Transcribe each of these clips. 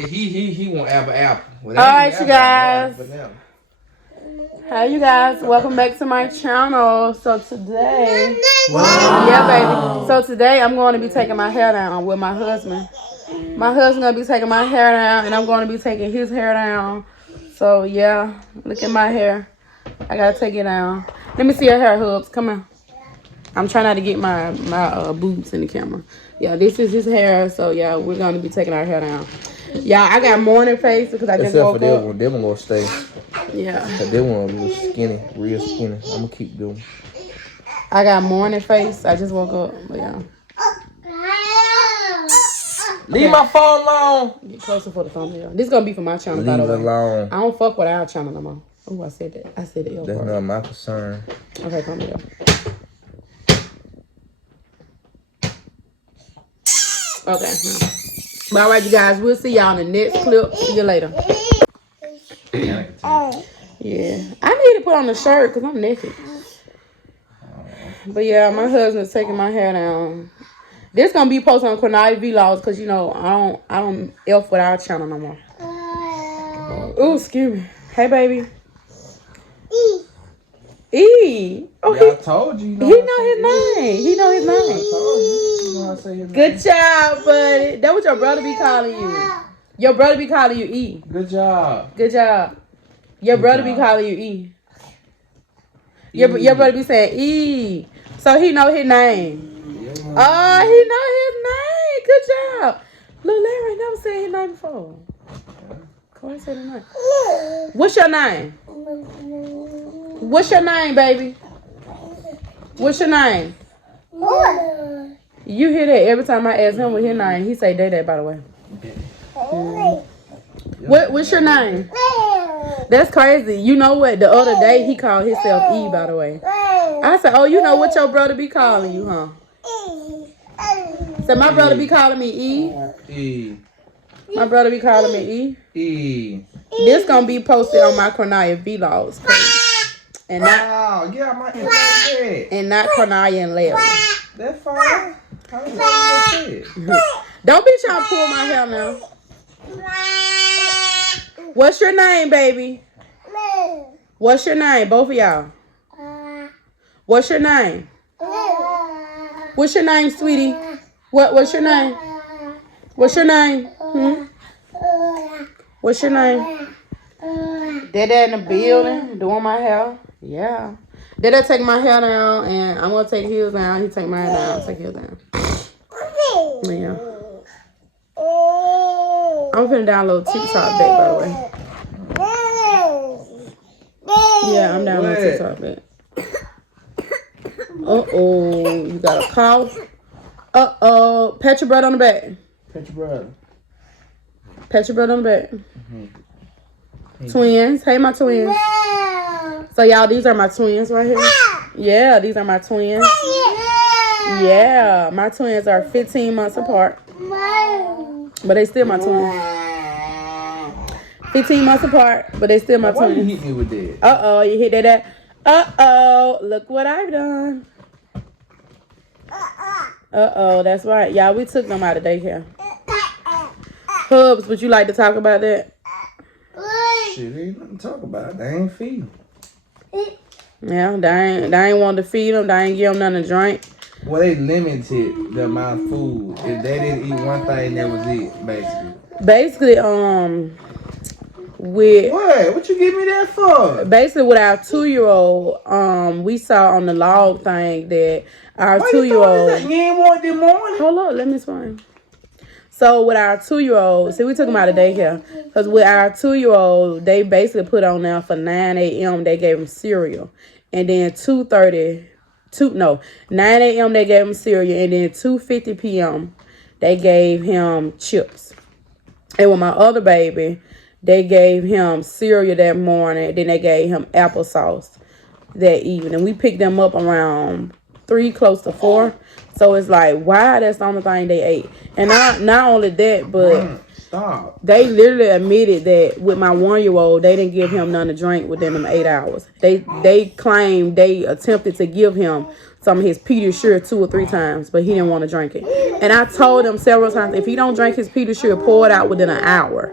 He want apple. Well, all right, you guys. Hi, you guys. Welcome back to my channel. So today, yeah, baby. So today I'm going to be taking my hair down with my husband. My husband gonna be taking my hair down, and I'm going to be taking his hair down. So yeah, look at my hair. I gotta take it down. Let me see your hair, Hubs. Come on. I'm trying not to get my boobs in the camera. Yeah, this is his hair. So yeah, we're gonna be taking our hair down. Yeah, I got morning face because I just woke up. Them gonna stay. Yeah. They want real skinny. I'm gonna keep doing. I got morning face. I just woke up. But yeah. Leave my phone alone. Get closer for the thumbnail. This is gonna be for my channel, by the way. Leave it alone. I don't fuck with our channel no more. Oh, I said that. I said it. That's not my concern. Okay, come here. Okay. But all right, you guys. We'll see y'all in the next clip. See you later. Yeah. I need to put on a shirt because I'm naked. But yeah, my husband's taking my hair down. This gonna be posted on Cornelia Vlogs because you know I don't F with our channel no more. Oh, excuse me. Hey, baby. E. Oh, I told you. He know his name. He know his name. Good job, buddy. That what your brother be calling you. Your brother be calling you E. Good job. Good job. Your brother be calling you E. Your brother be saying E. So he know his name. Oh, he know his name. Good job. Look, Larry ain't never said his name before. Come on, say the name. What's your name? What's your name, baby? What's your name? You hear that every time I ask him what his name. He say Day, by the way. What's your name? That's crazy. You know what? The other day he called himself E, by the way. I said, oh, you know what your brother be calling you, huh? So my brother be calling me E. E. My brother be calling me E. E. This gonna be posted on my Cornelia Vlogs page. And not, and not Cornelia and Larry. That's fine. Don't be trying to pull my hair now. What's your name, baby? What's your name, both of y'all? What's your name? What's your name, sweetie? What's your name? What's your name? What's your name? Dada in the building doing my hair. Yeah. Dada take my hair down and I'm gonna take his down. He take mine down. I'll take his down. Yeah. I'm finna download TikTok back, by the way. Yeah, I'm downloading TikTok back. Uh-oh. You got a cough. Uh-oh. Pat your brother on the back. Pat your brother. Pat your brother on the back. Twins. Hey, my twins. So, y'all, these are my twins right here. Yeah, these are my twins. Yeah, my twins are 15 months apart. But they still my twins. 15 months apart, but they still my twins. Why you hit me with that? Uh-oh, you hit that. Uh-oh, look what I've done. Uh-oh, that's right. Y'all, we took them out of daycare. Hubs, would you like to talk about that? Shit, ain't nothing to talk about. They ain't feeding. Yeah, they ain't want to feed them. They ain't give them nothing to drink. Well, they limited the amount of food. If they didn't eat one thing, that was it, basically. Basically, with what you give me that for? Basically, with our 2-year-old, we saw on the log thing that our 2-year-old. You ain't want them morning. Hold on, let me explain. So with our 2-year-old, see, we took him out of daycare because with our 2-year-old, they basically put on there for 9 a.m. They gave him cereal, and then 9 a.m. they gave him cereal, and then 2:50 p.m. they gave him chips. And with my other baby, they gave him cereal that morning. Then they gave him applesauce that evening. We picked them up around 3, close to 4. So it's like, why? That's the only thing they ate. And not only that, but they literally admitted that with my 1-year-old, they didn't give him nothing to drink within them 8 hours. They claimed they attempted to give him some of his Pediasure 2 or 3 times, but he didn't want to drink it. And I told him several times, if he don't drink his Pediasure, pour it out within an hour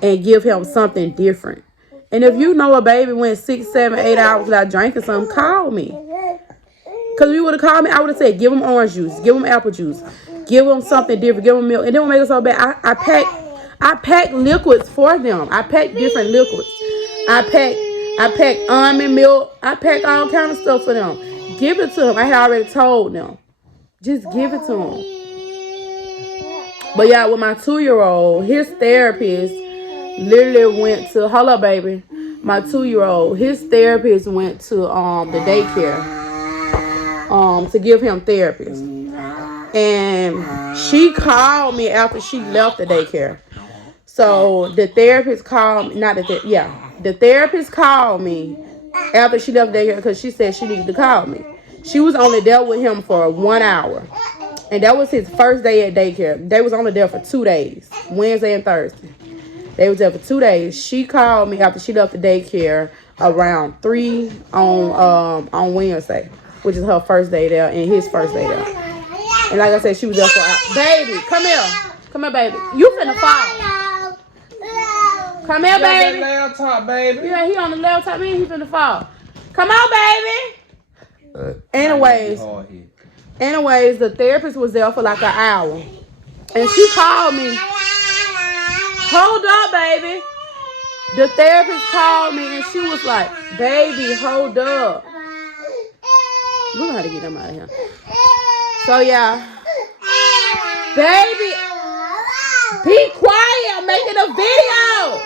and give him something different. And if you know a baby went 6, 7, 8 hours without drinking something, call me. Because if you would have called me, I would have said, give him orange juice, give him apple juice, give him something different, give him milk. And then what make it so bad, I pack liquids for them. I pack different liquids. I pack almond milk. I pack all kind of stuff for them. Give it to them. I had already told them. Just give it to them. But yeah, with my 2-year-old, his therapist literally went to, hold up, baby. My 2-year-old, his therapist went to the daycare to give him therapist. And she called me after she left the daycare. So the therapist called me, the therapist called me after she left daycare because she said she needed to call me. She was only there with him for 1 hour. And that was his first day at daycare. They was only there for 2 days, Wednesday and Thursday. They was there for 2 days. She called me after she left the daycare around 3 on Wednesday, which is her first day there and his first day there. And like I said, she was there for an hour. Baby, come here. Come here, baby. You finna fall. Come here, baby. Laptop, baby. Yeah, he on the laptop. Man, he finna fall. Come on, baby. Anyways, the therapist was there for like an hour. And she called me. Hold up, baby. The therapist called me and she was like, baby, hold up. We know how to get them out of here. So, yeah. Baby, be quiet. I'm making a video.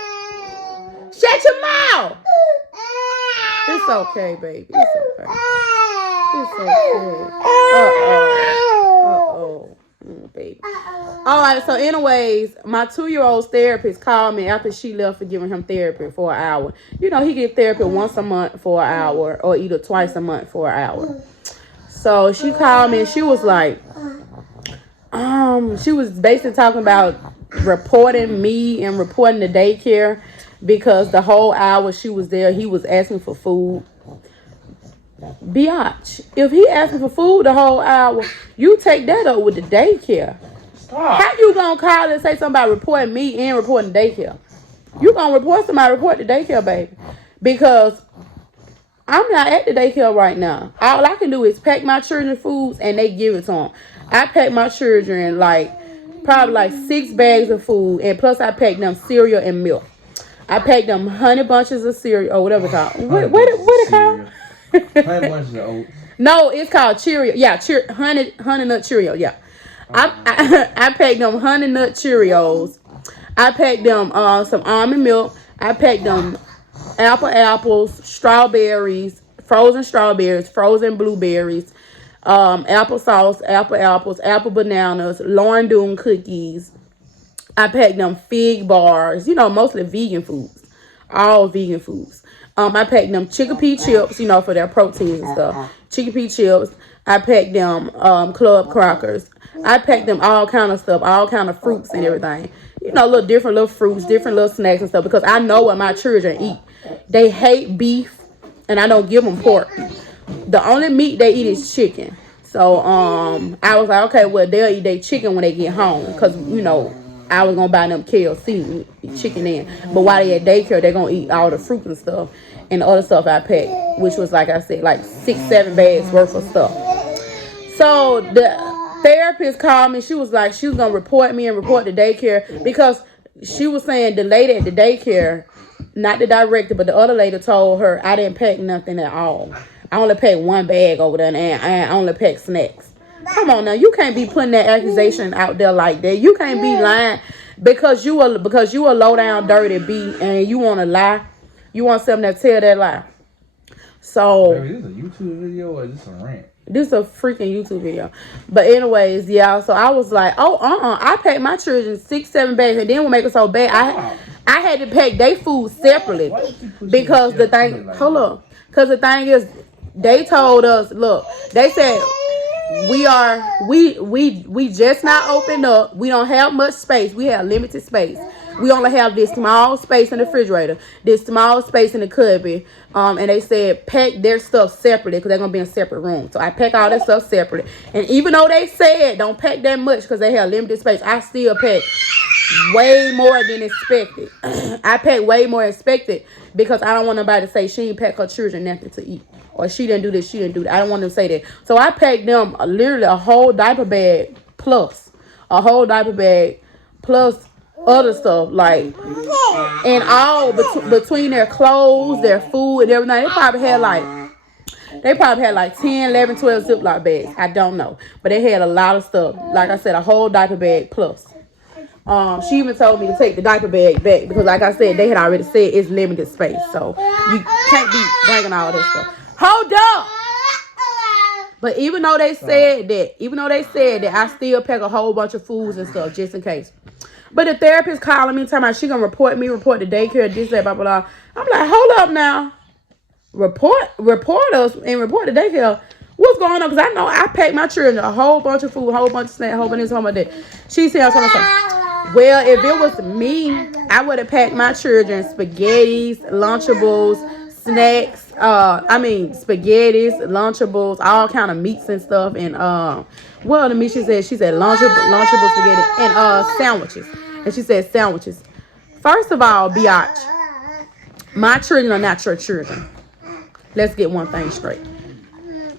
Shut your mouth. It's okay, baby. It's okay. It's okay. Uh-oh. Baby. All right, so anyways, my 2-year-old's therapist called me after she left for giving him therapy for an hour. You know, he get therapy once a month for an hour or either twice a month for an hour. So she called me and she was like, she was basically talking about reporting me and reporting the daycare because the whole hour she was there, he was asking for food. Biatch, if he asking for food the whole hour, you take that up with the daycare. Stop. How you gonna call and say something about reporting me and reporting daycare? You gonna report somebody, report the daycare, baby. Because I'm not at the daycare right now. All I can do is pack my children foods and they give it to them. I pack my children probably 6 bags of food, and plus I pack them cereal and milk. I pack them honey bunches of cereal or whatever it's called. What it called? Honey bunches of oats. No, it's called Cheerio. Yeah, honey nut Cheerio. Yeah, I packed them honey nut Cheerios. I packed them some almond milk. I packed them apples, strawberries, frozen blueberries, applesauce, apples, apple bananas, Lauren Doone cookies. I packed them fig bars. You know, mostly vegan foods, all vegan foods. I packed them chickpea chips, you know, for their proteins and stuff. Chickpea chips. I packed them club crackers. I packed them all kind of stuff, all kind of fruits and everything. You know, different little fruits, different little snacks and stuff, because I know what my children eat. They hate beef, and I don't give them pork. The only meat they eat is chicken. So I was like, okay, well, they'll eat their chicken when they get home, because, you know, I was going to buy them KFC chicken in. But while they at daycare, they're going to eat all the fruit and stuff and the other stuff I packed, which was, like I said, like 6-7 bags worth of stuff. So the therapist called me. She was like, she was going to report me and report the daycare, because she was saying the lady at the daycare, not the director, but the other lady told her I didn't pack nothing at all. I only packed 1 bag over there, and I only packed snacks. Come on now, you can't be putting that accusation out there like that. You can't be lying because you a low down dirty B, and you want to lie. You want something to tell that lie. So Baby, this is a YouTube video or is this a rant? This is a freaking YouTube video. But anyways, yeah. So I was like, I packed my children 6-7 bags, and then what make it so bad? I had to pack their food separately because the thing. Hold up, because the thing is, they told us, look, they said we just not opened up. We don't have much space. We have limited space. We only have this small space in the refrigerator, this small space in the cubby. And they said pack their stuff separately because they're gonna be in separate rooms. So I pack all that stuff separately. And even though they said don't pack that much because they have limited space, I still pack way more than expected. I pack way more expected because I don't want nobody to say she didn't pack her children nothing to eat. Or she didn't do this, she didn't do that. I don't want them to say that. So I packed them literally a whole diaper bag plus. A whole diaper bag plus other stuff. Like, and all between their clothes, their food, and everything. They probably had like 10, 11, 12 Ziploc bags. I don't know. But they had a lot of stuff. Like I said, a whole diaper bag plus. She even told me to take the diaper bag back because, like I said, they had already said it's limited space. So you can't be bringing all this stuff. Hold up. But even though they said that, I still pack a whole bunch of foods and stuff just in case. But the therapist calling me, talking about she gonna report the daycare, this, that, blah, blah, blah. I'm like, hold up now. Report us and report the daycare. What's going on? Because I know I packed my children a whole bunch of food, a whole bunch of snacks, a whole bunch of this, a whole bunch of that. She said something. Well, if it was me, I would have packed my children spaghettis, Lunchables, snacks, spaghettis, Lunchables, all kind of meats and stuff, and the meat she said Lunchable spaghetti and sandwiches, and she said sandwiches. First of all, biatch, my children are not your children. Let's get one thing straight.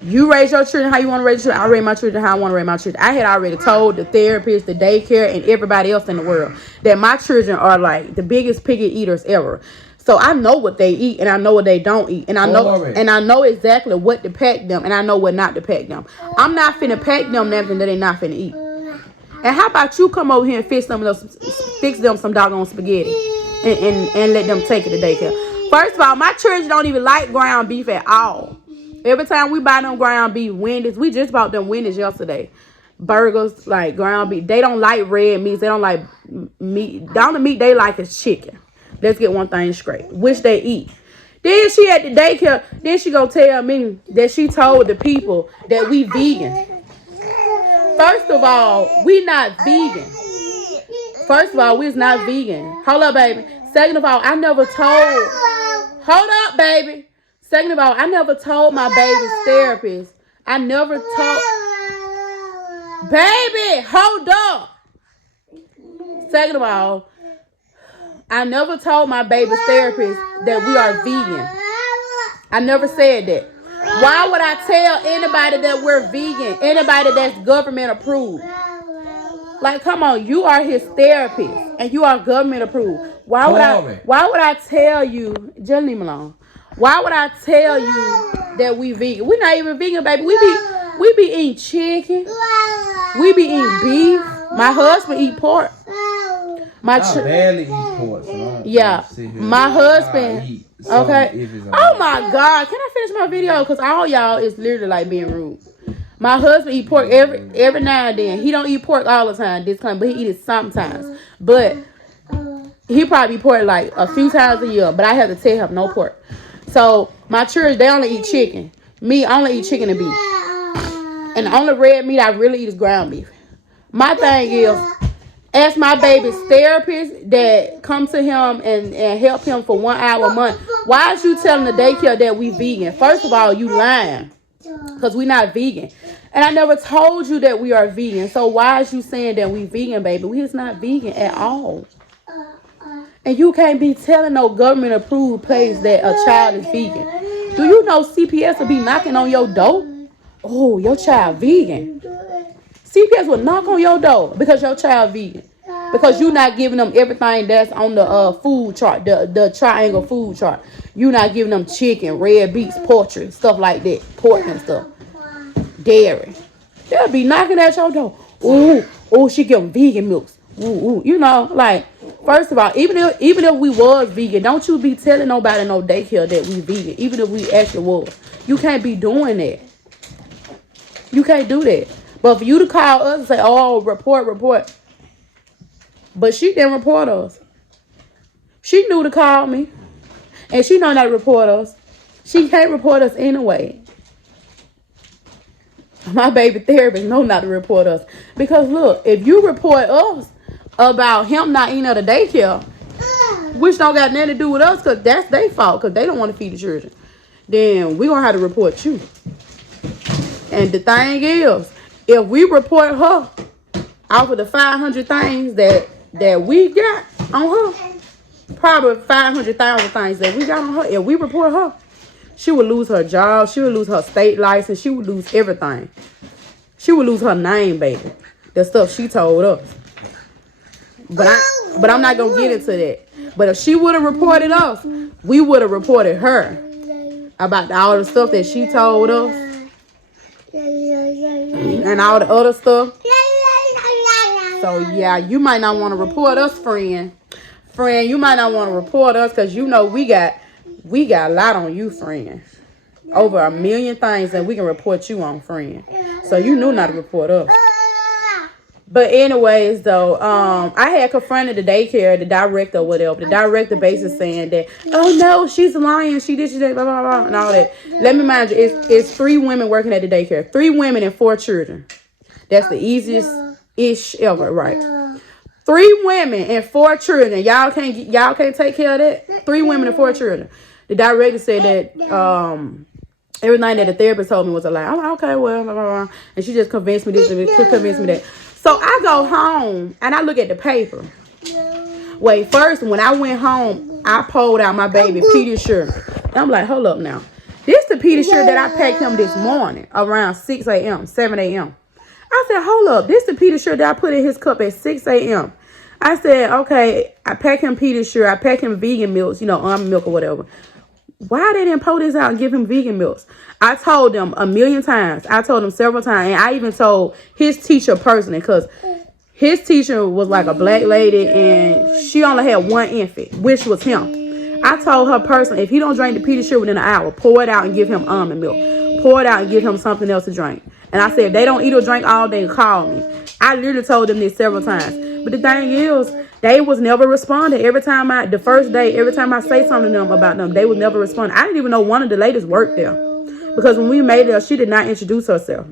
You raise your children how you want to raise your children. I raise my children how I want to raise my children. I had already told the therapist, the daycare, and everybody else in the world that my children are like the biggest picky eaters ever. So I know what they eat and I know what they don't eat. And I know exactly what to pack them and I know what not to pack them. I'm not finna pack them nothing that they not finna eat. And how about you come over here and fix them some doggone spaghetti and let them take it to daycare. First of all, my children don't even like ground beef at all. Every time we buy them ground beef Wendy's, we just bought them Wendy's yesterday. Burgers, like ground beef. They don't like red meats. They don't like meat. The only meat they like is chicken. Let's get one thing straight, which they eat. Then she at the daycare, then she gonna tell me that she told the people that we vegan. First of all, we not vegan. First of all, we's not vegan. Hold up, baby. Second of all, I never told. Hold up, baby. Second of all, I never told my baby's therapist. I never told. Baby, hold up. Second of all, I never told my baby's therapist that we are vegan. I never said that. Why would I tell anybody that we're vegan? Anybody that's government approved? Like, come on, you are his therapist and you are government approved. Why would I tell you? Just leave me alone. Why would I tell you that we vegan? We're not even vegan, baby. We be eating chicken. We be eating beef. My husband eat pork. I barely eat pork. So my husband. Okay. Oh my God! Can I finish my video? Because all y'all is literally like being rude. My husband eat pork every now and then. He don't eat pork all the time, but he eat it sometimes. But he probably eat pork like a few times a year. But I have to tell him no pork. So my children, they only eat chicken. Me, I only eat chicken and beef. And the only red meat I really eat is ground beef. My thing is, ask my baby's therapist that come to him and help him for 1 hour a month. Why is you telling the daycare that we vegan? First of all, you lying. Because we not vegan. And I never told you that we are vegan. So why is you saying that we vegan, baby? We is not vegan at all. And you can't be telling no government approved place that a child is vegan. Do you know CPS will be knocking on your door? Oh, your child vegan. CPS will knock on your door because your child vegan. Because you not giving them everything that's on the food chart, the triangle food chart. You not giving them chicken, red beets, poultry, stuff like that. Pork and stuff. Dairy. They'll be knocking at your door. Ooh, she give them vegan milks. Ooh, you know, like, first of all, even if we was vegan, don't you be telling nobody no daycare that we vegan, even if we actually was. You can't be doing that. You can't do that. But for you to call us and say, oh, report. But she didn't report us. She knew to call me. And she know not to report us. She can't report us anyway. My baby therapist know not to report us. Because look, if you report us, about him not eating at the daycare, which don't got nothing to do with us, because that's their fault, because they don't want to feed the children, then we gonna have to report you. And the thing is, if we report her off of the 500 things that we got on her, probably 500,000 things that we got on her, if we report her, she would lose her job, she would lose her state license, she would lose everything. She would lose her name, baby. The stuff she told us. But I'm not gonna get into that. But if she would have reported us, we would have reported her about all the stuff that she told us and all the other stuff. So yeah, you might not want to report us, friend. Friend, you might not want to report us, because you know we got a lot on you, friend. Over 1 million things that we can report you on, friend. So you knew not to report us. But anyways, though, I had confronted the daycare, the director or whatever. The director basically saying that, oh no, she's lying, she did, blah, blah, blah, and all that. Let me mind you, it's 3 women working at the daycare. 3 women and 4 children. That's the easiest-ish ever, right? 3 women and 4 children. Y'all can't take care of that? 3 women and 4 children. The director said that everything that the therapist told me was a lie. I'm like, okay, well, blah, blah, blah. And she just convinced me this and convinced me that. So I go home and I look at the paper. Wait, first, when I went home, I pulled out my baby Pediasure. And I'm like, hold up now. This the Pediasure that I packed him this morning around 6 a.m., 7 a.m. I said, hold up. This the Pediasure that I put in his cup at 6 a.m. I said, okay, I pack him Pediasure. I pack him vegan milks, almond milk or whatever. Why they didn't pull this out and give him vegan milks? I told them 1,000,000 times. I told them several times. And I even told his teacher personally, because his teacher was like a black lady and she only had 1 infant, which was him. I told her personally, if he don't drink the Pediasure within an hour, pour it out and give him almond milk. Pour it out and give him something else to drink. And I said, if they don't eat or drink all day, call me. I literally told them this several times. But the thing is, they was never responding. Every time the first day, every time I say something to them about them, they would never respond. I didn't even know one of the ladies worked there. Because when we made it, she did not introduce herself.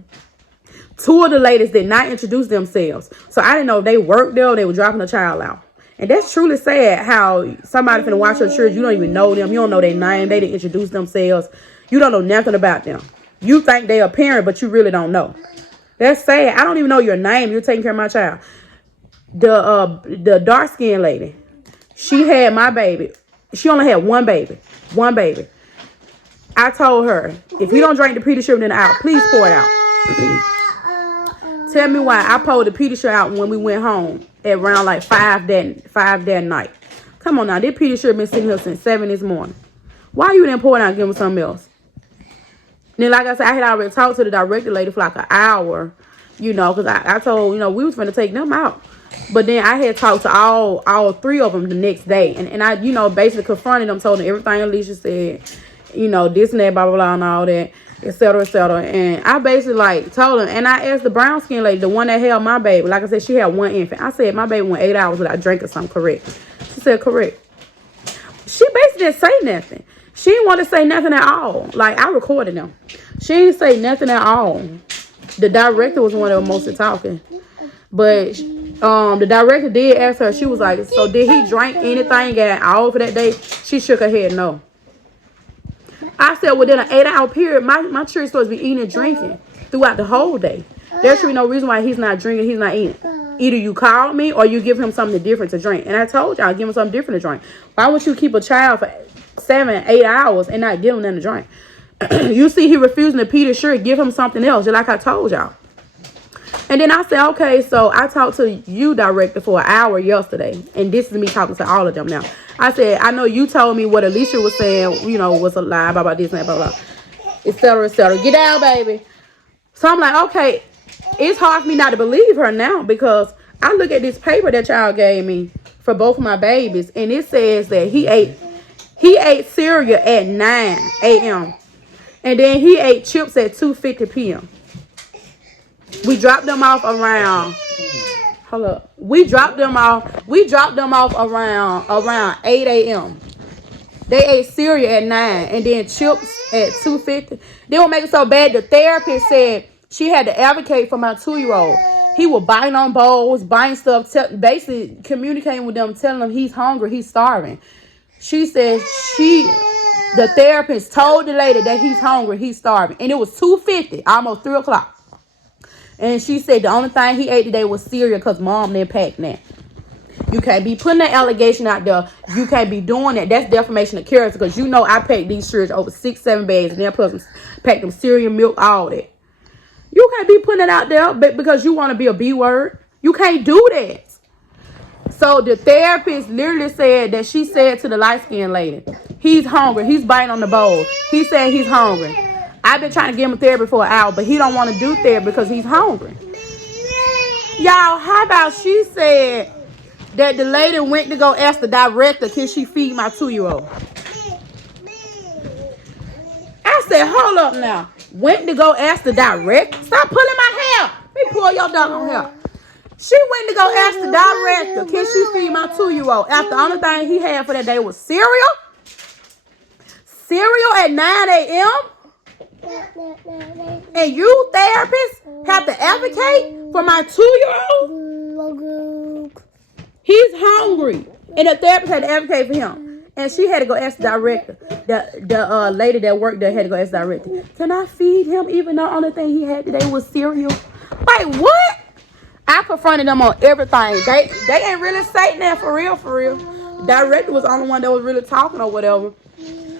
2 of the ladies did not introduce themselves. So I didn't know if they worked there or they were dropping a child out. And that's truly sad how somebody finna watch your children. You don't even know them. You don't know their name. They didn't introduce themselves. You don't know nothing about them. You think they're a parent, but you really don't know. That's sad. I don't even know your name. You're taking care of my child. The dark-skinned lady, she had my baby. She only had 1 baby. 1 baby. I told her, if you don't drink the Pediasure within an hour, please pour it out. Tell me why I pulled the Pediasure out when we went home at around like 5 that night. Come on now, this Pediasure been sitting here since 7 this morning. Why you didn't pour it out and give him something else? Then, like I said, I had already talked to the director lady for like an hour, because I told, we was going to take them out. But then I had talked to all 3 of them the next day. And I, basically confronted them, told them everything Alicia said, this and that, blah, blah, blah, and all that, et cetera, et cetera. And I basically, told them. And I asked the brown skin lady, the one that held my baby. Like I said, she had 1 infant. I said, my baby went 8 hours without drinking something, correct? She said, correct. She basically didn't say nothing. She didn't want to say nothing at all. I recorded them. She didn't say nothing at all. The director was the one that was mostly talking. But the director did ask her. She was like, so did he drink anything at all for that day? She shook her head, no. I said, within an 8-hour period, my children's supposed to be eating and drinking throughout the whole day. There should be no reason why he's not drinking, he's not eating. Either you call me or you give him something different to drink. And I told y'all, give him something different to drink. Why would you keep a child for 7-8 hours and not give him nothing to drink? You see he refusing the Pediasure, give him something else, just like I told y'all. And then I said, okay, so I talked to you, director, for an hour yesterday. And this is me talking to all of them now. I said, I know you told me what Alicia was saying, was a lie, blah, blah, this and that, blah, blah, et cetera, et cetera. Get out, baby. So I'm like, okay, it's hard for me not to believe her now, because I look at this paper that y'all gave me for both of my babies, and it says that he ate cereal at 9 a.m. and then he ate chips at 2:50 p.m. We dropped them off around. Hold up. We dropped them off around 8 a.m. They ate cereal at 9 and then chips at 2:50. They won't make it so bad. The therapist said she had to advocate for my 2-year-old. He was biting on bowls, biting stuff, basically communicating with them, telling them he's hungry, he's starving. She said the therapist told the lady that he's hungry, he's starving. And it was 2:50, almost 3 o'clock. And she said the only thing he ate today was cereal because mom didn't pack that. You can't be putting that allegation out there. You can't be doing that. That's defamation of character because you know I packed these shirts over 6-7 bags and then plus packed them cereal, milk, all that. You can't be putting it out there because you want to be a B word. You can't do that. So the therapist literally said that she said to the light-skinned lady, he's hungry. He's biting on the bowl. He said he's hungry. I've been trying to give him therapy for an hour, but he don't want to do therapy because he's hungry. Y'all, how about she said that the lady went to go ask the director, can she feed my 2-year-old? I said, hold up now. Went to go ask the director. Stop pulling my hair. Let me pull your doggone hair. She went to go ask the director, can she feed my 2-year-old? After the only thing he had for that day was cereal. Cereal at 9 a.m. And you therapists have to advocate for my 2-year-old? He's hungry. And the therapist had to advocate for him. And she had to go ask the director. The lady that worked there had to go ask the director, can I feed him even though the only thing he had today was cereal? Like, what? I confronted them on everything. They ain't really saying that for real. The director was the only one that was really talking or whatever.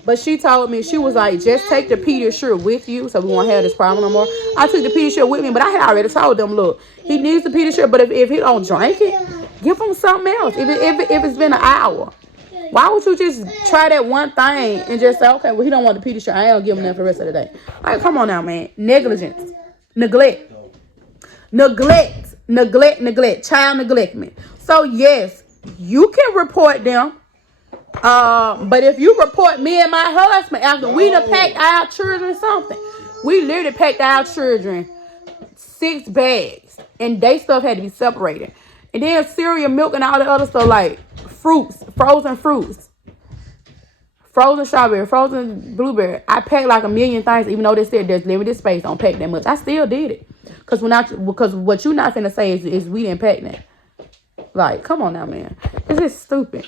But she told me, she was like, just take the Pediasure with you so we won't have this problem no more. I took the Pediasure with me, but I had already told them, look, he needs the Pediasure, but if he don't drink it, give him something else. If it's been an hour. Why would you just try that one thing and just say, okay, well, he don't want the Pediasure. I ain't gonna give him that for the rest of the day. Like, come on now, man. Negligence. Neglect. Child neglectment. So, yes, you can report them. But if you report me and my husband after we done packed our children something, we literally packed our children 6 bags and they stuff had to be separated. And then cereal, milk, and all the other stuff like fruits, frozen strawberry, frozen blueberry. I packed like a million things, even though they said there's limited space, don't pack that much. I still did it. Because what you're not finna say is we didn't pack that. Like, come on now, man. It's just stupid.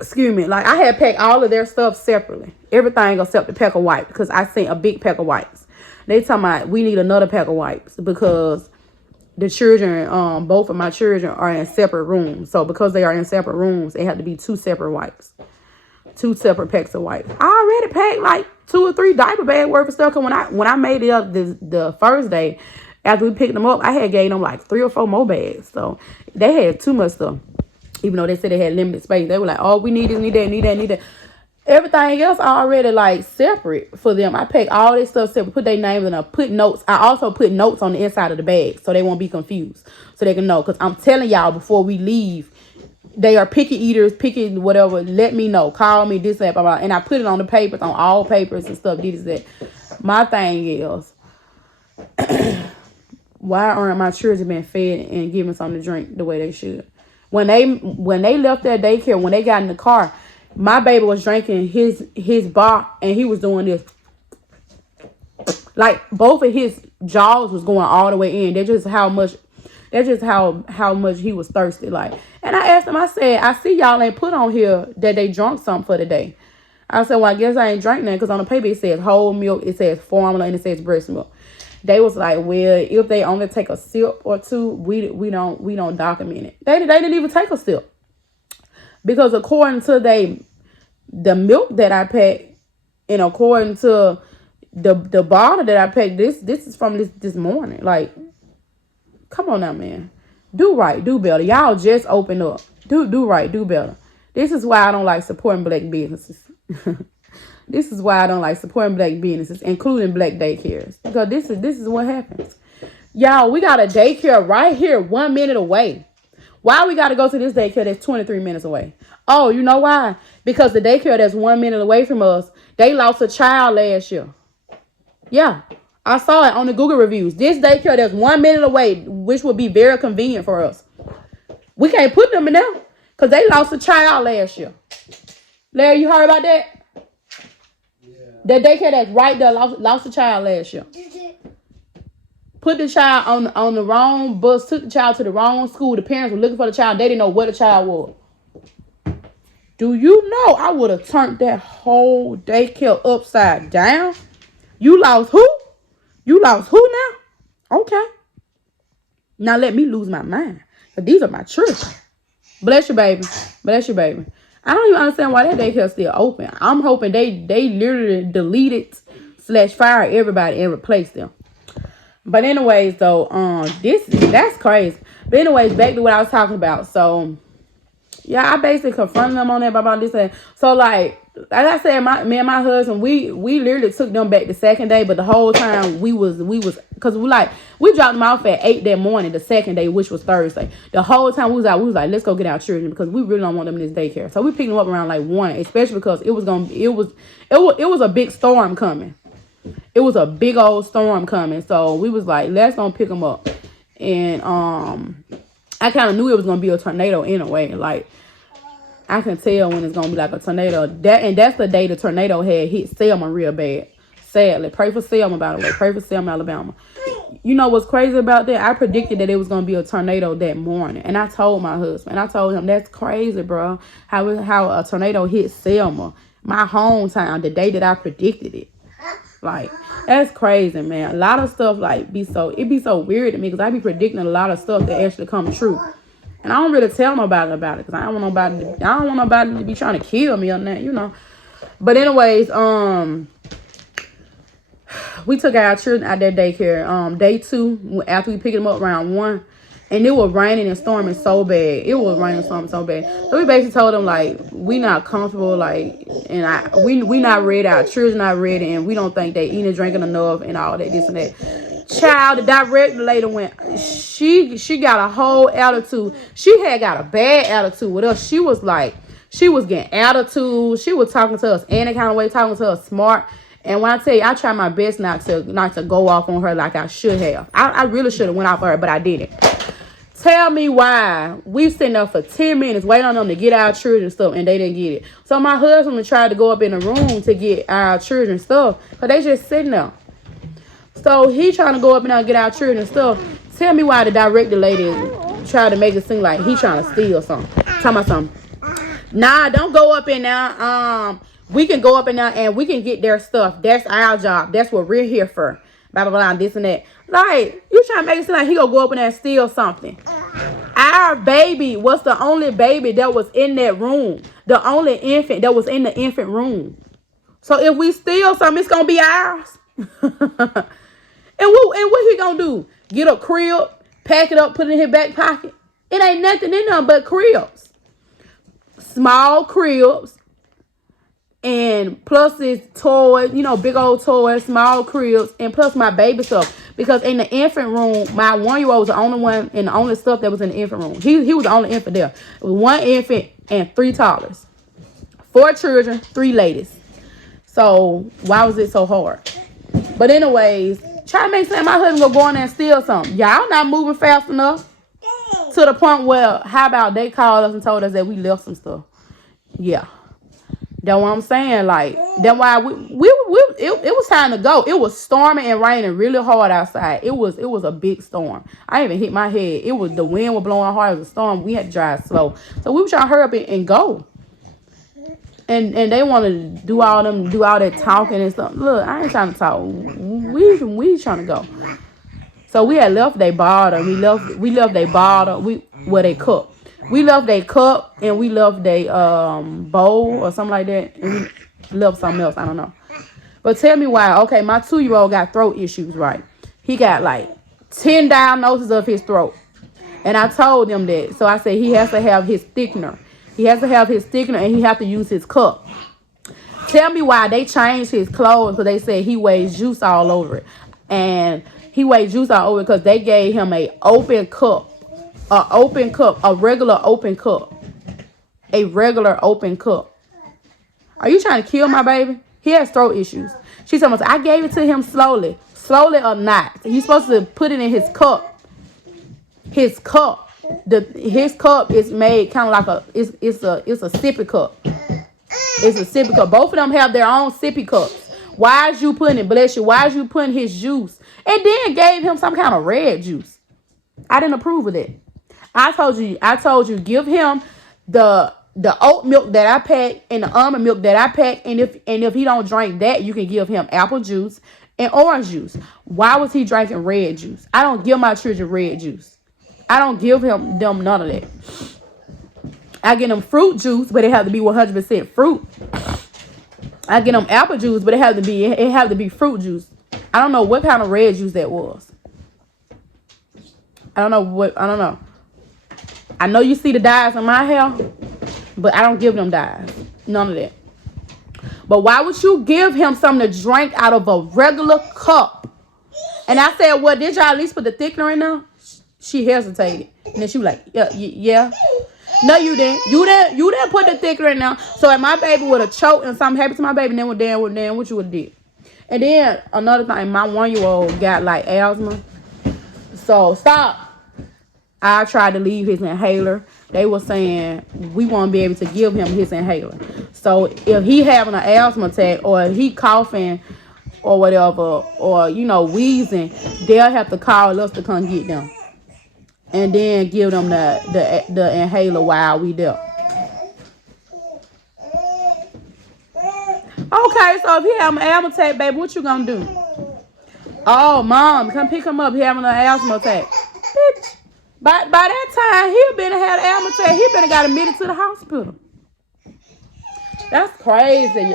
Excuse me. Like, I had packed all of their stuff separately. Everything except the pack of wipes. Because I sent a big pack of wipes. They talking about we need another pack of wipes. Because the children, both of my children are in separate rooms. So because they are in separate rooms, it had to be 2 separate wipes. 2 separate packs of wipes. I already packed like 2 or 3 diaper bag worth of stuff. Cause when I made it up the first day, after we picked them up, I had gave them like 3 or 4 more bags. So they had too much stuff. Even though they said they had limited space, they were like, "Oh, we need this, need that." Everything else already like separate for them. I packed all this stuff separate, put their names in, put notes. I also put notes on the inside of the bag so they won't be confused, so they can know. Cause I'm telling y'all before we leave, they are picky eaters, picky whatever. Let me know, call me, this, that, blah, blah. And I put it on the papers, on all papers and stuff. This, that. My thing is, why aren't my children being fed and given something to drink the way they should? When they left that daycare, when they got in the car, my baby was drinking his bar and he was doing this. Like both of his jaws was going all the way in. That's just how much he was thirsty. Like, and I asked him, I said, I see y'all ain't put on here that they drunk something for the day. I said, well, I guess I ain't drank nothing because on the paper it says whole milk, it says formula, and it says breast milk. They was like, well, if they only take a sip or 2, we don't document it. They didn't even take a sip. Because according to the milk that I packed, and according to the bottle that I packed, this is from this morning. Like, come on now, man. Do right, do better. Y'all just open up. Do right, do better. This is why I don't like supporting black businesses. This is why I don't like supporting black businesses, including black daycares. Because this is what happens. Y'all, we got a daycare right here 1 minute away. Why we got to go to this daycare that's 23 minutes away? Oh, you know why? Because the daycare that's 1 minute away from us, they lost a child last year. Yeah, I saw it on the Google reviews. This daycare that's 1 minute away, which would be very convenient for us. We can't put them in there because they lost a child last year. Larry, you heard about that? That daycare that's right there lost a child last year. put the child on the wrong bus, took the child to the wrong school. The parents were looking for the child. They didn't know where the child was. Do you know I would have turned that whole daycare upside down? You lost who? You lost who now? Okay. Now let me lose my mind. But these are my children. Bless you, baby. Bless you, baby. I don't even understand why that daycare still open. I'm hoping they literally deleted / fired everybody and replaced them. But anyways, though, that's crazy. But anyways, back to what I was talking about. So yeah, I basically confronted them on that about this. And so like I said, me and my husband, we literally took them back the second day, but the whole time we was because we dropped them off at 8 that morning, the second day, which was Thursday. The whole time we was like, let's go get our children because we really don't want them in this daycare. So we picked them up around like 1, especially because it was a big storm coming. It was a big old storm coming. So we was like, let's go pick them up. And I kind of knew it was gonna be a tornado anyway. Like I can tell when it's gonna be like a tornado. That's the day the tornado had hit Selma real bad. Sadly, pray for Selma, by the way. Pray for Selma, Alabama. You know what's crazy about that? I predicted that it was gonna be a tornado that morning, and I told my husband. I told him that's crazy, bro. How a tornado hit Selma, my hometown, the day that I predicted it. Like that's crazy, man. A lot of stuff like be so weird to me because I be predicting a lot of stuff that actually come true. And I don't really tell nobody about it because I don't want nobody to be trying to kill me on that, you know. But anyways, we took our children out that daycare. Day 2, after we picked them up around 1, and it was raining and storming so bad. It was raining and storming so bad. So we basically told them like we not comfortable, like, and we not ready. Our children not ready, and we don't think they eating and drinking enough and all that, this and that. Child, the director lady went. She got a whole attitude. She had got a bad attitude with us. She was getting attitude. She was talking to us any kind of way, talking to us smart. And when I tell you, I tried my best not to go off on her like I should have. I really should have went off on her, but I didn't. Tell me why we sitting there for 10 minutes waiting on them to get our children stuff and they didn't get it. So my husband tried to go up in the room to get our children stuff, but they just sitting there. So he trying to go up and get our children stuff. Tell me why the director lady tried to make it seem like he trying to steal something. Tell me something. Nah, don't go up in there. We can go up in there and we can get their stuff. That's our job. That's what we're here for. Blah, blah, blah, this and that. Like, you trying to make it seem like he gonna go up in there and steal something. Our baby was the only baby that was in that room. The only infant that was in the infant room. So if we steal something, it's gonna be ours. And what he gonna do? Get a crib, pack it up, put it in his back pocket? It ain't nothing in there but cribs. Small cribs. And plus his toys, big old toys, small cribs, and plus my baby stuff. Because in the infant room, my 1-year-old was the only one and the only stuff that was in the infant room. He was the only infant there. It was 1 infant and 3 toddlers. 4 children, 3 ladies. So why was it so hard? But anyways, try to make sense. My husband gonna go in there and steal something. Y'all not moving fast enough to the point where, how about they called us and told us that we left some stuff? Yeah. That's what I'm saying. Like, that's why it was time to go. It was storming and raining really hard outside. It was a big storm. I even hit my head. The wind was blowing hard. It was a storm. We had to drive slow. So we were trying to hurry up and go. And they want to do all that talking and stuff. Look, I ain't trying to talk. We trying to go. So we had left their bottle. We left their bottle. They cooked. We left their cup and we left their bowl or something like that. And we left something else. I don't know. But tell me why. Okay, my 2-year-old got throat issues, right? He got like 10 diagnoses of his throat. And I told them that. So I said he has to have his thickener. He has to have his thickener and he has to use his cup. Tell me why they changed his clothes because they said he weighs juice all over it. And he weighed juice all over it because they gave him a open cup. A regular open cup. A regular open cup. Are you trying to kill my baby? He has throat issues. She told me, I gave it to him slowly. Slowly or not. You're supposed to put it in his cup. His cup. His cup is made kind of like it's a sippy cup. It's a sippy cup. Both of them have their own sippy cups. Why is you putting it, bless you, why is you putting his juice? And then gave him some kind of red juice. I didn't approve of that. I told you, give him the oat milk that I pack and the almond milk that I pack. And if he don't drink that, you can give him apple juice and orange juice. Why was he drinking red juice? I don't give my children red juice. I don't give them none of that. I get them fruit juice, but it have to be 100% fruit. I get them apple juice, but it have to be fruit juice. I don't know what kind of red juice that was. I don't know. I know you see the dyes in my hair, but I don't give them dyes. None of that. But why would you give him something to drink out of a regular cup? And I said, well, did y'all at least put the thickener in there? She hesitated. And then she was like, yeah. No, you didn't. You didn't put the thickener in there. So if my baby would have choked and something happened to my baby, then what you would have did? And then another thing, my 1-year-old got like asthma. So stop. I tried to leave his inhaler. They were saying we won't be able to give him his inhaler. So if he having an asthma attack or if he coughing or whatever, or wheezing, they'll have to call us to come get them, and then give them the inhaler while we there. Okay, so if he have an asthma attack, baby, what you gonna do? Oh, mom, come pick him up. He having an asthma attack. Bitch. By that time, he been had an asthma attack. He been got admitted to the hospital. That's crazy.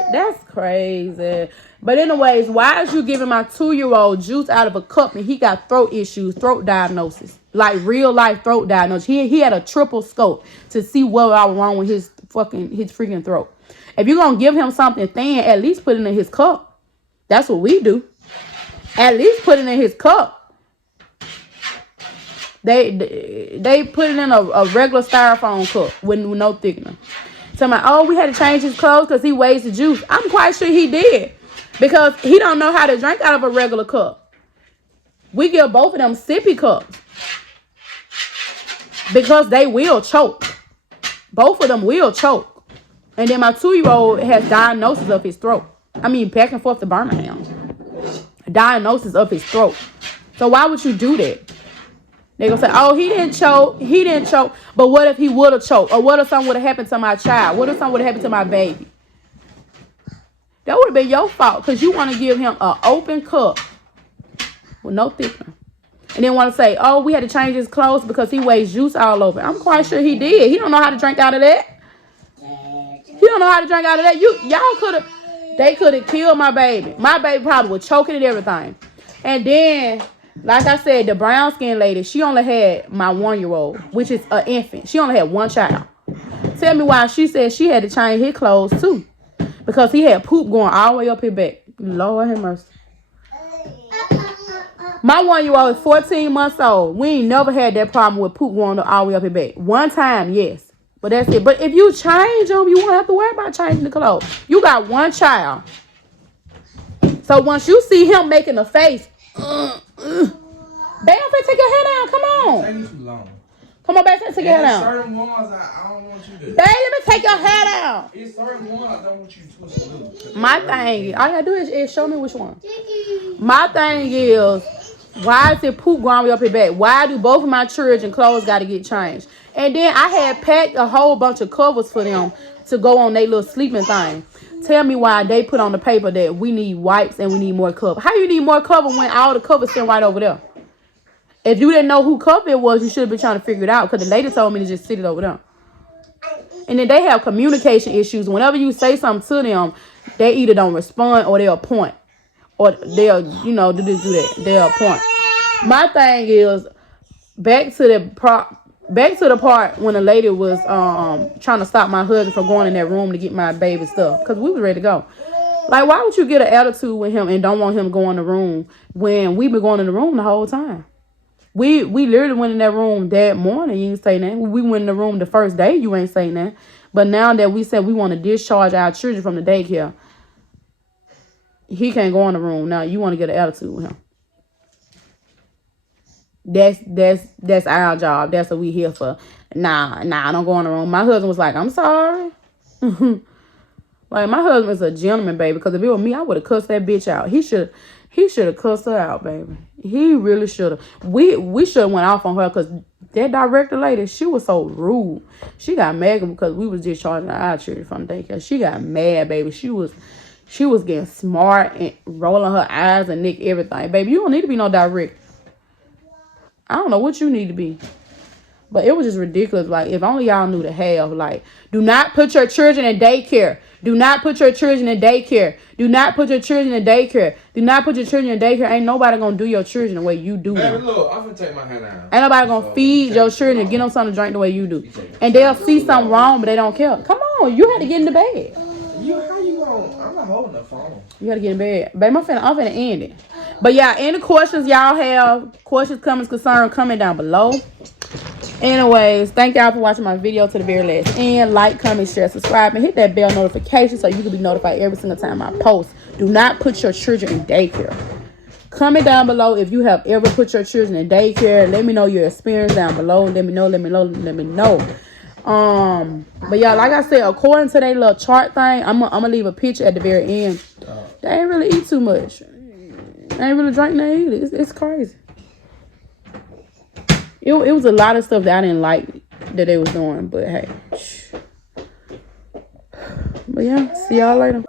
But anyways, why is you giving my 2-year-old juice out of a cup and he got throat issues, throat diagnosis, like real life throat diagnosis? He had a triple scope to see what was wrong with his freaking throat. If you're gonna give him something thin, at least put it in his cup. That's what we do. At least put it in his cup. They put it in a regular styrofoam cup with no thickener. So we had to change his clothes because he weighs the juice. I'm quite sure he did, because he don't know how to drink out of a regular cup. We give both of them sippy cups because they will choke. Both of them will choke. And then my 2-year-old has diagnosis of his throat. Back and forth to Birmingham. Diagnosis of his throat. So why would you do that? They're going to say, oh, he didn't choke. But what if he would have choked? Or what if something would have happened to my child? What if something would have happened to my baby? That would have been your fault, because you want to give him an open cup with no thickener. And then want to say, oh, we had to change his clothes because he weighs juice all over. I'm quite sure he did. He don't know how to drink out of that. They could have killed my baby. My baby probably was choking and everything. And then, like I said, the brown skin lady, she only had my 1-year-old, which is an infant. She only had one child. Tell me why she said she had to change his clothes too. Because he had poop going all the way up his back. Lord have mercy. My 1-year-old is 14 months old. We ain't never had that problem with poop going all the way up his back. One time, yes. But that's it. But if you change them, you won't have to worry about changing the clothes. You got one child. So once you see him making a face, babe, take your hair down. Come on. Taking too long. Come on, babe, take your hair down. Certain ones I don't want you to. Babe, let me take your hair down. It's certain ones I don't want you to twist to do. My thing, all you gotta do is show me which one. My thing is, why is it poop going up your back? Why do both of my children clothes got to get changed? And then I had packed a whole bunch of covers for them to go on their little sleeping thing. Tell me why they put on the paper that we need wipes and we need more cover. How you need more cover when all the covers sitting right over there? If you didn't know who cover it was, you should have been trying to figure it out, because the lady told me to just sit it over there. And then they have communication issues. Whenever you say something to them, they either don't respond or they'll point. Or they'll, do this, do that. They'll point. My thing is, back to the part when the lady was trying to stop my husband from going in that room to get my baby stuff, because we was ready to go. Like, why would you get an attitude with him and don't want him to go in the room when we been going in the room the whole time? We literally went in that room that morning. You ain't say nothing. We went in the room the first day. You ain't say nothing. But now that we said we want to discharge our children from the daycare, he can't go in the room. Now you want to get an attitude with him. That's our job. That's what we here for. Nah, don't go in the room. My husband was like, I'm sorry. Well, Like, my husband's a gentleman, baby. Because if it was me, I would have cussed that bitch out. He should have cussed her out, baby. He really should have. We should have went off on her because that director lady, she was so rude. She got mad because we was discharging our children from daycare. She got mad, baby. She was getting smart and rolling her eyes and nick everything. Baby, you don't need to be no director. I don't know what you need to be. But it was just ridiculous. Like, if only y'all knew the hell. Like, do not put your children in daycare. Do not put your children in daycare. Do not put your children in daycare. Do not put your children in daycare. Ain't nobody gonna do your children the way you do them. Baby, look, I'm gonna take my hand out. Ain't nobody gonna feed your children and get them something to drink the way you do. And they'll see something wrong, but they don't care. Come on, you had to get in the bed. How you gonna? I'm not holding the phone. You gotta get in bed. Baby, I'm finna end it. But yeah, any questions y'all have, questions, comments, concerns, comment down below. Anyways, thank y'all for watching my video to the very last end. Like, comment, share, subscribe, and hit that bell notification so you can be notified every single time I post. Do not put your children in daycare. Comment down below if you have ever put your children in daycare. Let me know your experience down below. Let me know. But yeah, like I said, according to their little chart thing, I'm gonna leave a picture at the very end. They ain't really eat too much. They ain't really drink nothing either. It's crazy. It was a lot of stuff that I didn't like that they was doing, but hey. But yeah, see y'all later.